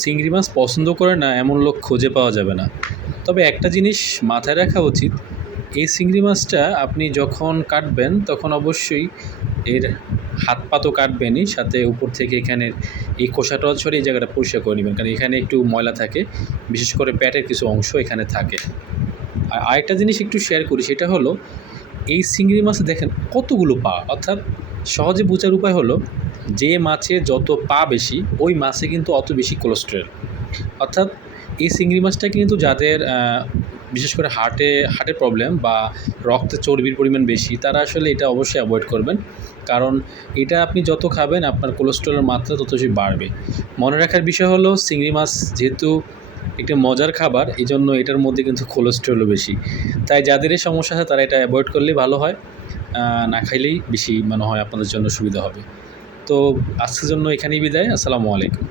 চিংড়ি মাছ পছন্দ করে না এমন লোক খুঁজে পাওয়া যাবে না। তবে একটা জিনিস মাথায় রাখা উচিত, এই চিংড়ি মাছটা আপনি যখন কাটবেন তখন অবশ্যই এর হাত পা তো কাটবেনই, সাথে উপর থেকে এখানের এই খোসাটা ছড়িয়ে এই জায়গাটা পরিষ্কার করে নেবেন, কারণ এখানে একটু ময়লা থাকে, বিশেষ করে পেটের কিছু অংশ এখানে থাকে। আর আরেকটা জিনিস একটু শেয়ার করি, সেটা হলো এই চিংড়ি মাছে দেখেন কতগুলো পা, অর্থাৎ সহজে বোঝার উপায় হলো যে মাছে যত পা বেশি ওই মাছে কিন্তু অত বেশি কোলেস্টেরল। অর্থাৎ এই চিংড়ি মাছটা কিন্তু যাদের বিশেষ করে হার্টের প্রবলেম বা রক্তে চর্বির পরিমাণ বেশি, তারা আসলে এটা অবশ্যই অ্যাভয়েড করবেন, কারণ এটা আপনি যত খাবেন আপনার কোলেস্টেরলের মাত্রা তত বেশি বাড়বে। মনে রাখার বিষয় হলো চিংড়ি মাছ যেহেতু একটা মজার খাবার, এই জন্য এটার মধ্যে কিন্তু কোলেস্টেরলও বেশি। তাই যাদের এই সমস্যা হয় তারা এটা অ্যাভয়েড করলেই ভালো হয়, না খাইলেই বেশি মনে হয় আপনাদের জন্য সুবিধা হবে। তো আজকের জন্য এখানেই বিদায়। আসসালামু আলাইকুম।